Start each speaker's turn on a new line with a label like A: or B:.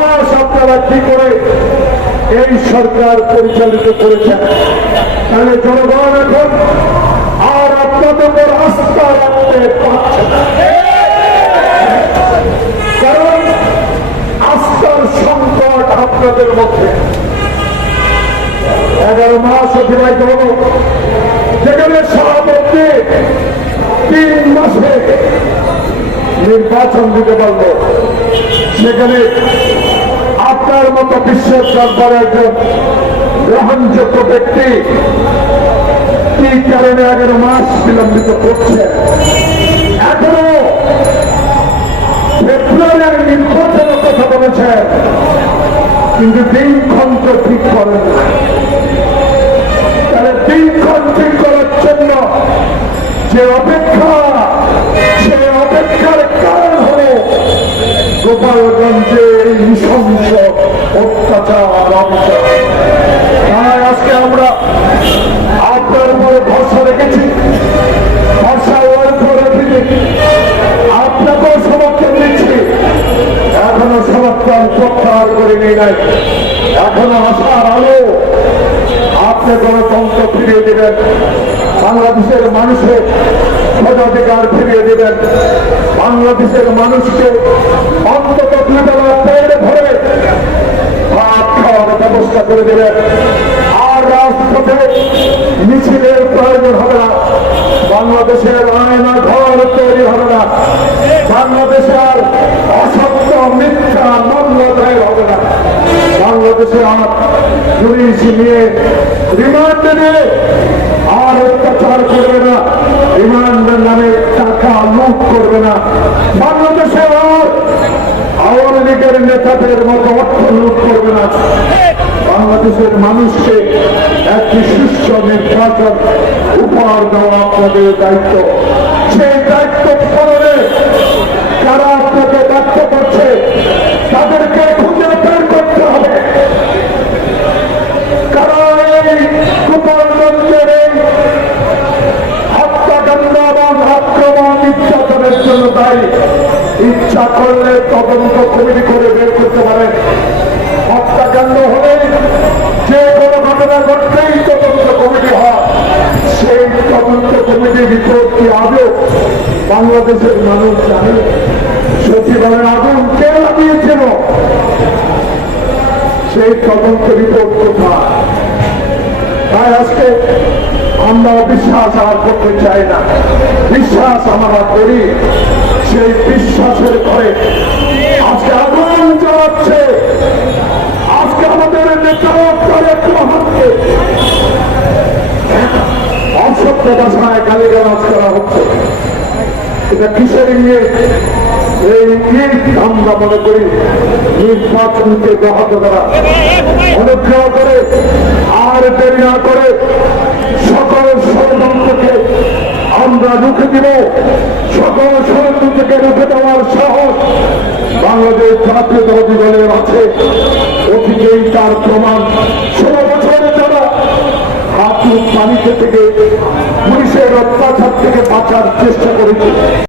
A: মাস আপনারা কি করে এই সরকার পরিচালিত করেছেন তাহলে জনগণ এখন আর আপনাদের আস্থা রাখতে পারছে না। কারণ আস্থার সংকট আপনাদের মধ্যে। এগারো মাস অতিবাহিত হল। যেখানে সভাপতি তিন মাসে নির্বাচন দিতে পারল। সেখানে আপনার মতো বিশ্বের সরকার একজন গ্রহণযোগ্য ব্যক্তি কি কারণে এগারো মাস বিলম্বিত করছে? এখনও ফেব্রুয়ারির নির্বাচনের কথা বলেছে, কিন্তু দিনক্ষণ তো ঠিক করেন না। তাই আজকে আমরা আপনার উপরে ভরসা রেখেছি। ভরসা ওর উপরে আপনাকেও সমর্থন দিচ্ছি। এখনও সমর্থন প্রত্যাহার করে নিয়ে নাই। এখনও আসার আলো আপনি গণতন্ত্র ফিরিয়ে দেবেন। বাংলাদেশের মানুষের ভোটাধিকার ফিরিয়ে দেবেন। বাংলাদেশের মানুষকে অন্তত করে দেবেন আর রাজপথে মিছিলের প্রয়োজন হবে না। বাংলাদেশের আয়না ঘর তৈরি হবে না। বাংলাদেশে আর অসত্য মিথ্যা মামলা হবে না। বাংলাদেশে আর পুলিশ নিয়ে রিমান্ড নিয়ে আর অত্যাচার করবে না। রিমান্ডের নামে টাকা লুট করবে না। বাংলাদেশে আর আওয়ামী লীগের নেতাদের মতো অর্থ লুট করবে না। বাংলাদেশের মানুষকে একটি সুস্থ নির্বাচন উপহার দেওয়া আপনাদের দায়িত্ব। সেই দায়িত্ব পালনে যারা আপনাকে ব্যর্থ করছে, তাদেরকে খুঁজে বের করতে হবে। ইচ্ছা করলে তদন্ত কমিটি করে বের করতে পারেন। হত্যাকাণ্ড আজও বাংলাদেশের মানুষ জানে, সচিবালয়ের আগুন কে লাগিয়েছিল? সেই তদন্ত রিপোর্ট কোথায়? তাই আজকে আমরা বিশ্বাস আর করতে চাই না। বিশ্বাস আমরা করি, সেই বিশ্বাসের করে আজকে আগুন জ্বালাচ্ছে আজকে আমাদের নেতা কিসের আমরা মনে করি নির্বাচনকে ব্যাহত করা। অনুগ্রহ করে, আর দেরি না করে সকল ষড়যন্ত্রকে আমরা রুখে দিব। সকল ষড়যন্ত্রকে রুখে দেওয়ার সাহস বাংলাদেশ জাতীয়তাবাদী দলের আছে। অতীতেই তার প্রমাণ। ষোলো বছর যারা হাত পানিতে থেকে অত্যাচার থেকে বাঁচার চেষ্টা করেছে।